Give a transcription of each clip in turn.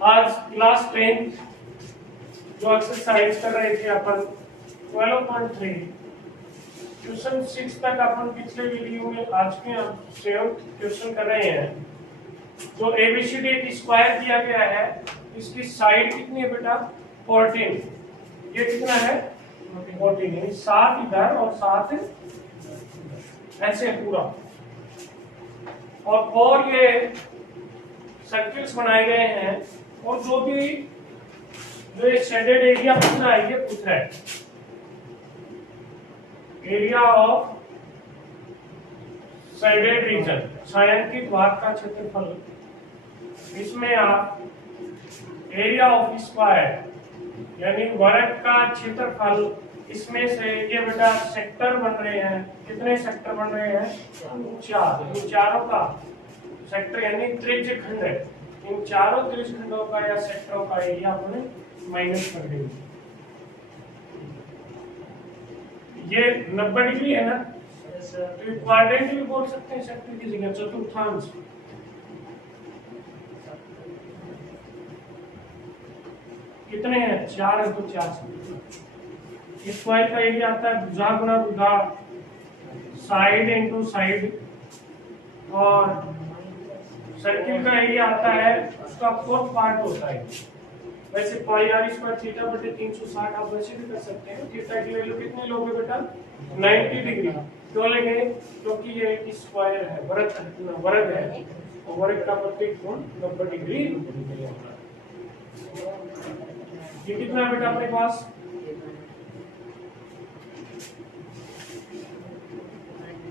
आज क्लास 10 जो एक्सरसाइज कर रहे थे अपन 12.3 क्वेश्चन 6 तक अपन पिछले वीडियो में आज के 7th क्वेश्चन कर रहे हैं। जो एबीसीडी की स्क्वायर दिया गया है, इसकी साइड कितनी है बेटा 14। ये कितना है 14, यानी 7 इधर और 7 ऐसे पूरा। और ये सर्किल्स बनाए गए हैं और जो ये शेडेड एरिया कितना है ये पूछ रहा है। एरिया ऑफ शेडेड रीजन, छायांकित भाग का क्षेत्रफल, इसमें आप एरिया ऑफ स्क्वायर यानी वर्ग का क्षेत्रफल, इसमें से ये बेटा सेक्टर बन रहे हैं। कितने सेक्टर बन रहे हैं 4। इन चारों का सेक्टर यानी त्रिज्य खंड है। इन चारों त्रिज्य खंडों का या सेक्टरों का एरिया अपने माइनस कर देंगे। ये 90 डिग्री है ना, तो क्वाड्रेंट भी बोल सकते हैं सेक्टर की जगह, चतुर्थांश। कितने हैं 4 है तो 4 स्क्वायर का एरिया आता है भुजा गुना भुजा, साइड इनटू साइड, और सर्किल का एरिया आता है उसका फोर्थ पार्ट होता है। वैसे पाई आर स्क्वायर थीटा बटे 360 आप वैसे भी कर सकते हैं। थीटा की वैल्यू कितनी लोगे बेटा 90 डिग्री। क्यों लेंगे? क्योंकि ये एक स्क्वायर है, वर्ग है, और वर्ग का प्रत्येक कोण 90 डिग्री। ये कितना है बेटा अपने पास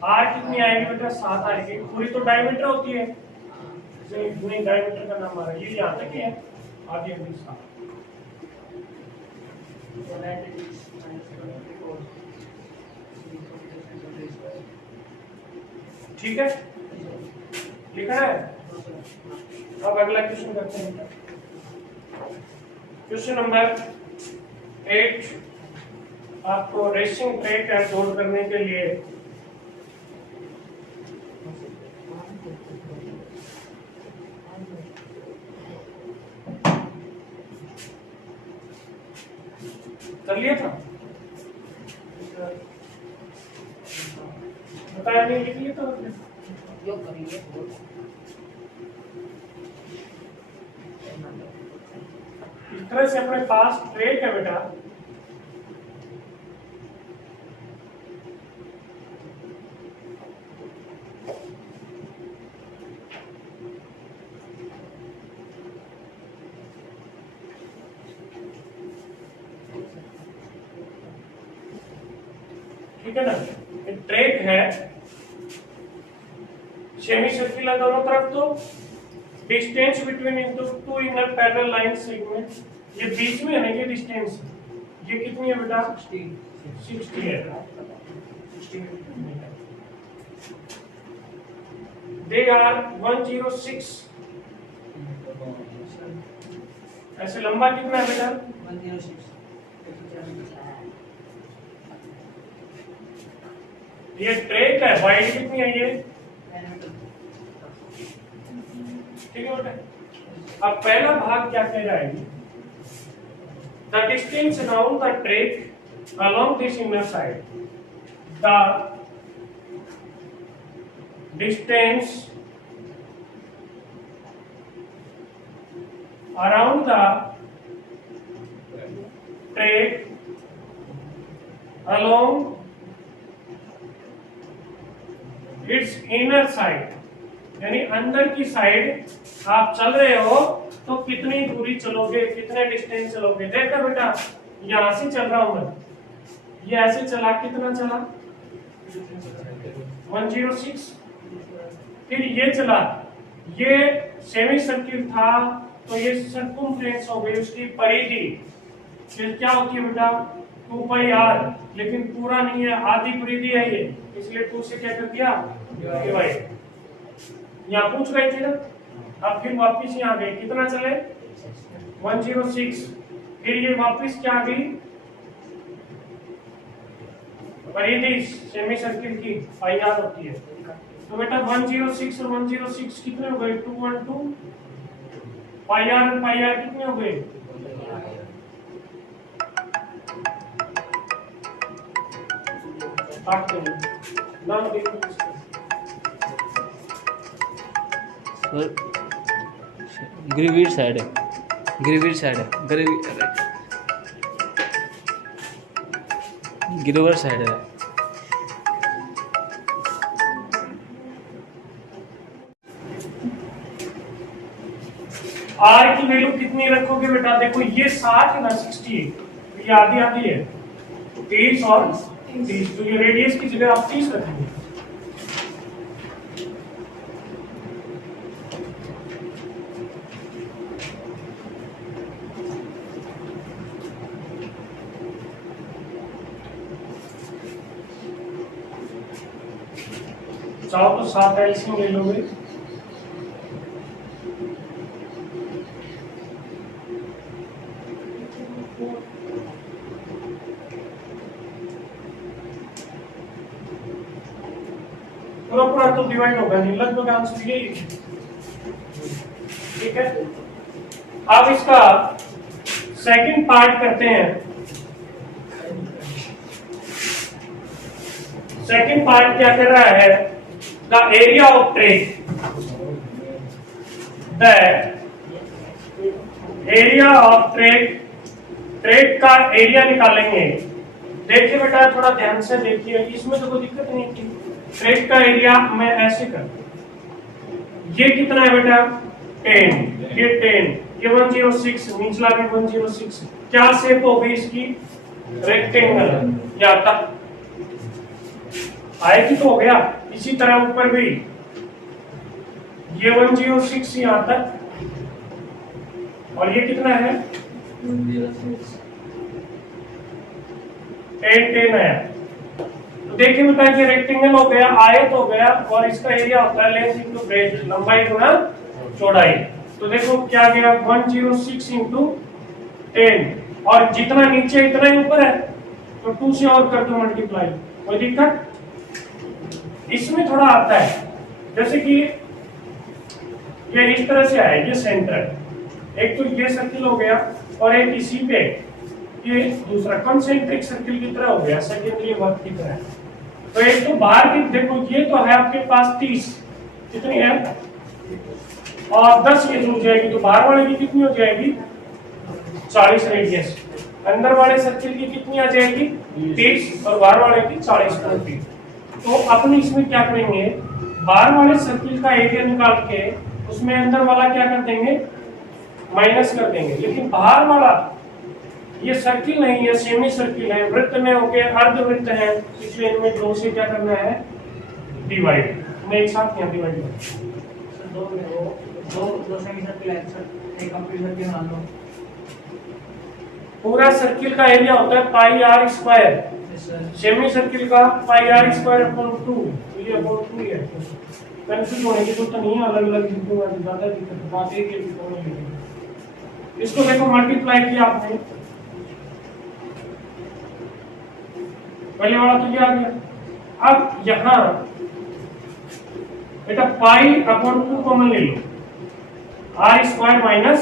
आर कितनी आएगी बेटा 7 आएगी। पूरी तो डायमीटर होती है, नहीं डायमीटर का नाम आ रहा है, ये यहाँ तक है, आगे भी 7। ठीक है, लिखा है। अब अगला क्वेश्चन करते हैं। क्वेश्चन नंबर 8, आपको रेसिंग ट्रैक एब्जॉर्ब करने के लिए कर लिया था, बताया नहीं, लिख लिया था जो करेंगे। इस तरह से अपने पास ट्रैक है बेटा, ठीक है ना। एक ट्रैक है, सेमी सर्किल है दोनों तरफ, तो distance between into two inner parallel line segment, ये बीच में है ना ये डिस्टेंस, ये कितनी है बेटा 60 है। दे आर 106, ऐसे लंबा कितना है बेटा 106। ये ट्रैक है, वाइड कितनी है ये, ठीक है बेटा। अब पहला भाग क्या कह रहा है, the distance around the track along this inner side, the distance around the track along its inner side, यानी अंदर की साइड आप चल रहे हो तो कितनी दूरी चलोगे, कितने डिस्टेंस चलोगे। देखो बेटा यहां से चल रहा हूं मैं, ये ऐसे चला, कितना चला 106। फिर ये चला, ये सेमी सर्किल था तो ये सर्कमफ्रेंस हो गई, उसकी परिधि फिर क्या होती है बेटा 2 पाई आर, लेकिन पूरा नहीं है, आधी परिधि है ये, इसलिए 2 से क्या कर दिया डिवाइड। यहाँ पूछ रहे थे ना, अब फिर वापिस यहाँ गए, कितना चले 106। फिर ये वापिस क्या आ गई परिधि सेमी सर्किल की पाई आर होती है। तो बेटा 106 और 106 कितने हो गए 212, पाई आर कितने हो गए? ग्रेविड साइड है, ग्रेविड साइड है, ग्रेवर साइड है। आर की वैल्यू कितनी रखोगे बेटा? देखो ये 60 है ना, 68, तो ये आधी आधी है, 30 और 30, तो ये रेडियस की जगह आप 30 रखेंगे। चाहो तो 7 एलसीएम ले लोगे। पूरा तो डिवाइड होगा नहीं, लगभग आंसर यही है। ठीक है, अब इसका सेकंड पार्ट करते हैं। सेकंड पार्ट क्या कर रहा है? The area of track, the area of track, track का एरिया निकालेंगे। देखिए बेटा थोड़ा ध्यान से देखिए, इसमें तो कोई दिक्कत नहीं थी। ट्रेक का एरिया मैं ऐसे कर, ये कितना है बेटा? 10, ये 10, ये 106, निचला भी 106। क्या शेप होगी इसकी? रेक्टेंगल। या तक आएगी तो हो गया। इसी तरह ऊपर भी ये 106 यहां तक, और ये कितना है? 10 है। तो देखिए बेटा ये रेक्टेंगल हो गया, आयत हो गया, और इसका एरिया होता है लेंथ इंटू ब्रेथ, लंबाई गुना चौड़ाई। तो देखो क्या गया? 106 इंटू 10, और जितना नीचे इतना ही ऊपर है, तो 2 से और कर दो मल्टीप्लाई। कोई दिक्कत? इसमें थोड़ा आता है, जैसे कि ये इस तरह से आए, ये सेंटर, एक तो ये सर्किल हो गया, और एक इसी पे ये दूसरा कंसेंट्रिक सर्किल की तरह हो गया, सेकेंडरी वर्क की तरह। तो एक तो बाहर की देखो, ये तो है आपके पास 30, कितनी है? और 10 ये जुड़ जाएगी, तो बाहर वाले की कितनी हो जाएगी? 40 रेडियस। अंदर वाले सर्किल की कितनी आ जाएगी? 30, और बाहर वाले की 40। तो अपन इसमें क्या करेंगे? बाहर वाले सर्किल का एरिया निकाल के उसमें अंदर वाला क्या कर देंगे? माइनस कर देंगे। लेकिन बाहर वाला ये सर्किल नहीं है, सेमी सर्किल है, वृत्त में होके अर्धवृत्त है, इसलिए इनमें 2 से क्या करना है? डिवाइड। मैं एक साथ यहाँ डिवाइड कर दो सेमी सर्किल है सर, एक कंप्लीट सर्किल मान लो। पूरा सर्किल का एरिया होता है पाई आर स्क्वायर, सेमी सर्किल का पाई आर स्क्वायर अपॉन 2, ये अपॉन 2 है। कंफ्यूज होने की जरूरत नहीं है, अलग अलग लिखूंगा तो ज्यादा दिक्कत बात है कि दोनों लिखेंगे। इसको देखो मल्टीप्लाई किया आपने, पहले वाला तो ये आ गया। अब यहां बेटा पाई अपॉन 2 कॉमन ले लो, r square minus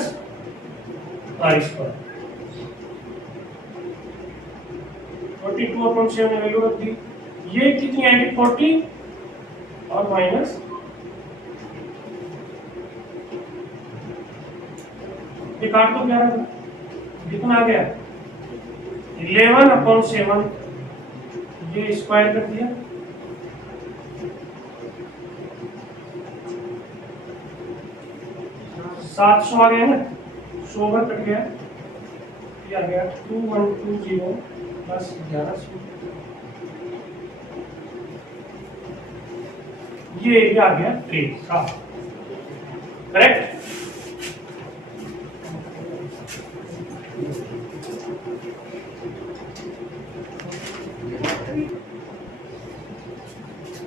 r square, 42/7 value रख दी। ये कितनी आएगी? 40 और माइनस, ये काट दो 11, कितना आ गया? 11/7, ये स्क्वायर कर दिया, $700 आ गया ना, 100 कट गया, ये आ गया 2120 प्लस 1100, ये आ गया 3 का। करेक्ट?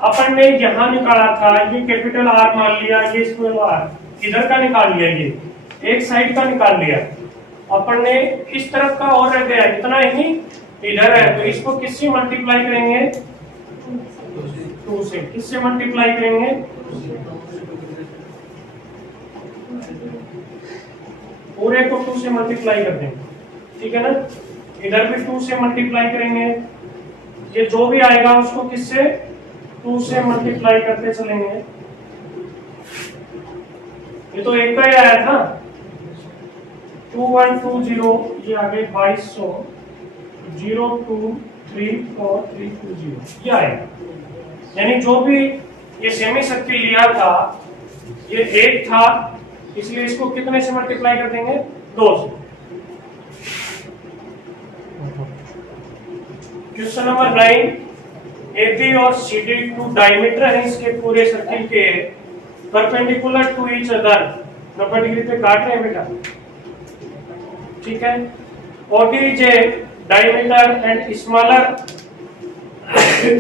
अपन ने यहां निकाला था, ये कैपिटल आर मान लिया, ये स्मॉल आर, इधर का निकाल लिया, ये एक साइड का निकाल लिया। अपन ने इस तरफ का और रह गया, इतना ही इधर है, तो इसको किससे मल्टीप्लाई करेंगे? 2 से। किससे मल्टीप्लाई करेंगे? पूरे को 2 से मल्टीप्लाई कर देंगे, ठीक है ना। इधर भी 2 से मल्टीप्लाई करेंगे, ये जो भी आएगा उसको किससे 2 से मल्टीप्लाई करते चलेंगे। ये तो एक का ही आया था 2120, ये आगे 2200 0234320 ये आएगा। यानी जो भी ये सेमी सर्किल लिया था ये 8 था, इसलिए इसको कितने से मल्टीप्लाई कर देंगे 2 से। क्वेश्चन नंबर 9, AB और CD 2 डायमीटर है इसके पूरे सर्किल के, perpendicular to each other 90 degree पे काट रहे हैं बेटा, ठीक है। OD is a diameter and smaller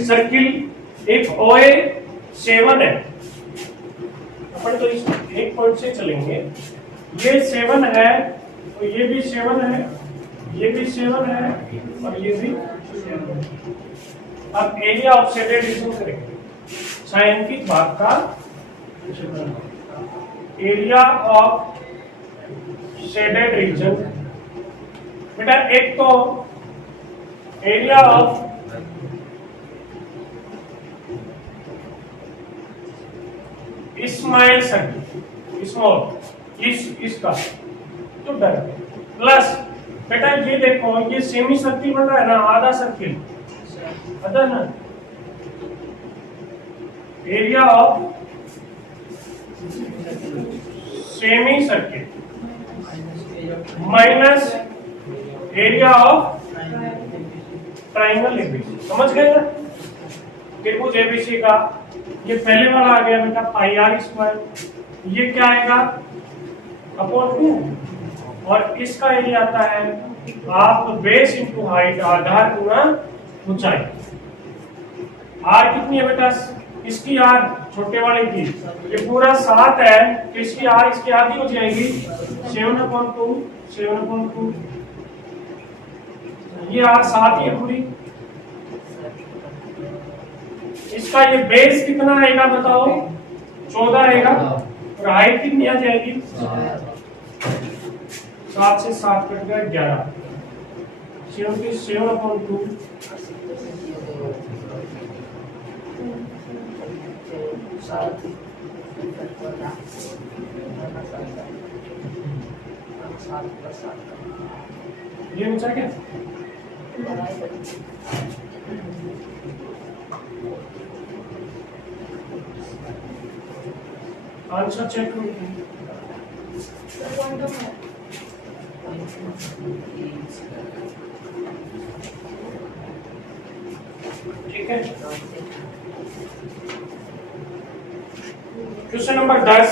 circle if OA 7 है। अपन तो इस एक पॉइंट से चलेंगे, ये 7 है तो ये भी 7 है, ये भी 7 है और ये भी 7 है। अब एरिया ऑफ शेडेड रीजन करेंगे, छायांकित भाग का एरिया ऑफ शेडेड रीजन। बेटा एक तो area of small circle, small इसका तो डर प्लस बेटा ये देखो ये सेमी सर्किल बन रहा है ना, आधा सर्किल अदर ना, area of semi circle minus area of triangle ABC. समझ गए ना त्रिभुज एबीसी का ये पहले वाला आ गया बेटा पाई आर स्क्वायर, ये क्या आएगा अपॉन 2 और इसका एरिया आता है हाफ बेस इनटू हाइट, आधार गुना ऊंचाई। आर कितनी है बेटा इसकी, आर छोटे वाले की ये पूरा 7 है तो इसकी आर इसकी आधी हो जाएगी 7/2, 7/2 ये आर 7 ही है पूरी। इसका ये बेस कितना आएगा बताओ 14 आएगा और हाइट कितनी आ जाएगी 7 से 7 कट गया 11, 7/2 ये ऊंचा क्या आंसर चेक करो। ठीक है question number 10,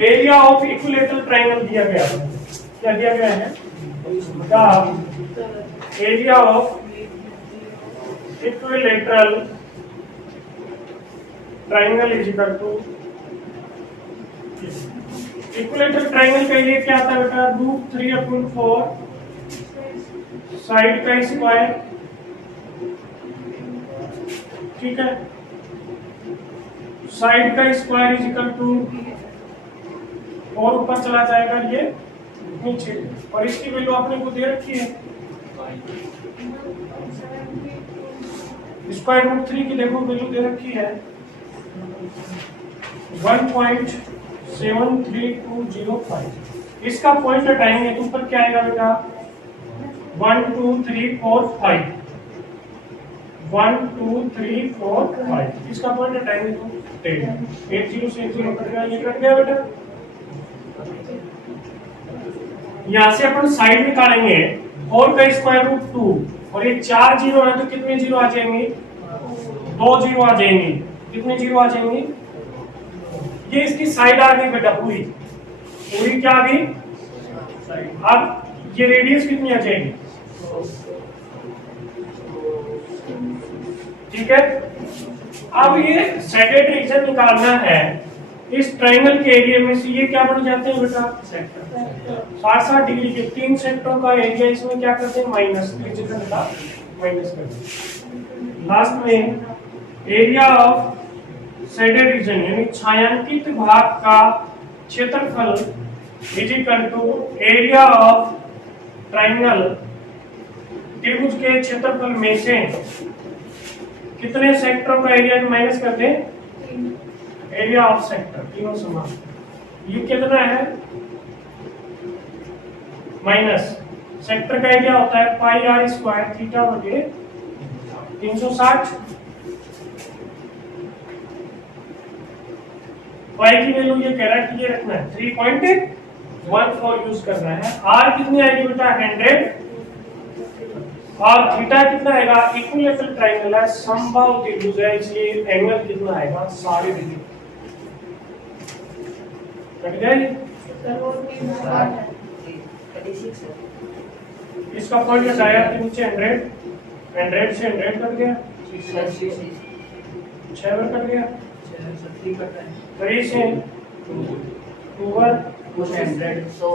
area of equilateral triangle दिया गया है, क्या दिया गया है area of equilateral triangle is equal to, equilateral triangle का एरिया क्या आता है बेटा √3/4 साइड का स्क्वायर, ठीक है। साइड का स्क्वायर इज इक्वल टू और ऊपर चला जाएगा ये नीचे, और इसकी वैल्यू आपने को दे रखी है √3 की देखो वैल्यू दे रखी है 1.73205। इसका पॉइंट हटाएंगे तो ऊपर क्या आएगा बेटा 1 2 3 4 5, 1 2 3 4 5, इसका पॉइंट हटाएंगे तो 10, 1 0 से 1 0 कट गया, ये कट गया बेटा। यहां से अपन साइड निकालेंगे 4 का स्क्वायर रूट 2 और ये 4 जीरो है तो कितने जीरो आ जाएंगे 2 जीरो आ जाएंगे, कितने जीरो आ जाएंगे, ये इसकी साइड आ गई बेटा पूरी पूरी क्या आ गई साइड। अब ये रेडियस कितनी आ जाएगी, ठीक है। अब ये शेडेड रीजन निकालना है, इस ट्रायंगल के एरिया में से ये क्या बन जाते हैं बेटा सेक्टर, 60 डिग्री के 3 सेक्टरों का एरिया इसमें क्या करते हैं माइनस कर दें। लास्ट में एरिया ऑफ शेडेड रीजन यानी छायांकित भाग का क्षेत्रफल is equal to area of triangle, त्रिभुज के क्षेत्रफल में से कितने सेक्टरों का एरिया माइनस करते हैं, एरिया ऑफ सेक्टर, तीनों समान। ये कितना है, माइनस सेक्टर का एरिया होता है पाई आर स्क्वायर थीटा बटे 360। पाई की वैल्यू ये कह रहा है कि ये रखना है 3.14 यूज करना है। आर कितनी आएगी बेटा 100, और थीटा कितना आएगा, इक्विलेटरल ट्रायंगल है, समबाहु त्रिभुज है, इसलिए एंगल कितना आएगा 60 डिग्री। कट गया ये? इसका पॉइंट लगाया कि नीचे 100 से 100 कट गया, 6 बार कट गया, 3 से 2 बार 100, So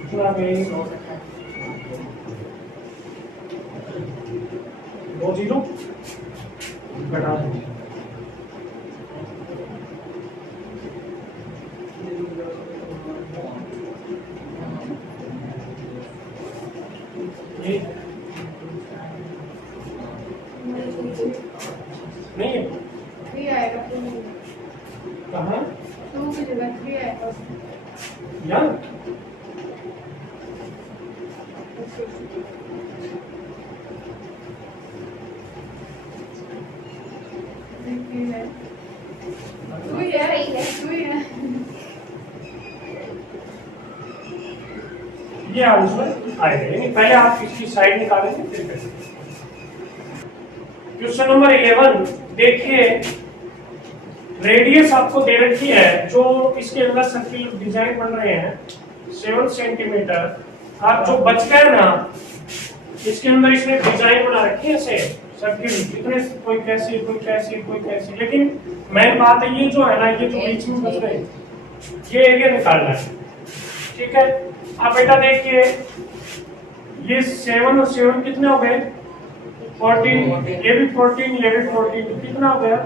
कितना गई 2 0 घटा दो। ये नहीं है, 3 आएगा, 2 कहाँ की जगह 3 आएगा। यहाँ ये आप उसमें आएगा, यानी पहले आप इसकी साइड निकालेंगे फिर करेंगे। क्वेश्चन नंबर 11 देखिए, रेडियस आपको दे रखी है, जो इसके अंदर सर्किल डिजाइन बन रहे हैं 7 सेंटीमीटर। आप जो बच गए ना, इसके अंदर इसने डिजाइन बना रखी है ऐसे सर्किल, कितने, कोई कैसी कोई कैसी कोई कैसी, लेकिन मेन बात है ये जो है ना, ये जो बीच में बच गए, ये एरिया निकालना है, ठीक है। अब बेटा देखिए, ये 7 और 7 कितने हो गए 14, ये भी 14, ये भी 14, कितना हो गया,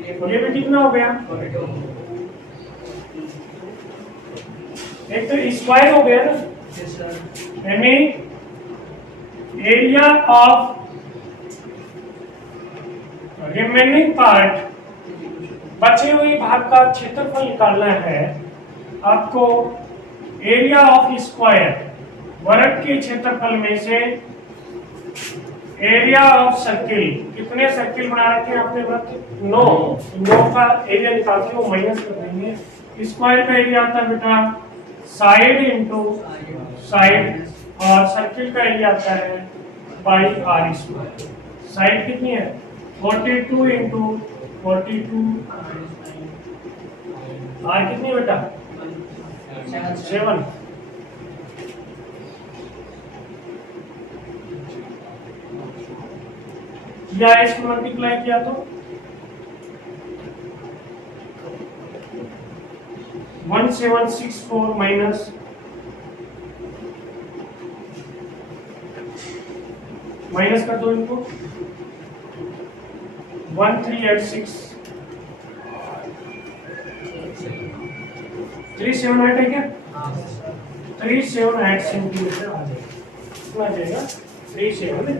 ये भी कितना हो गया, एक तो स्क्वायर हो गया ना, यानी एरिया ऑफ रिमेनिंग पार्ट, बचे हुए भाग का क्षेत्रफल निकालना है आपको। एरिया ऑफ स्क्वायर, वर्ग के क्षेत्रफल में से एरिया ऑफ सर्किल, कितने सर्किल बना रखे हैं आपने वृत्त, 9 का एरिया निकाल के वो माइनस कर देंगे। स्क्वायर का एरिया आता है बेटा साइड इंटू साइड, और सर्किल का एरिया आता है पाई आर स्क्वायर। साइड कितनी है 42 इंटू 42, आर कितनी बेटा 7। या इसको मल्टीप्लाई किया तो 1764 माइनस कर दो इनको, 1386, 378 है क्या, 378 सेंटीमीटर आ जाएगा, कितना आ जाएगा 37।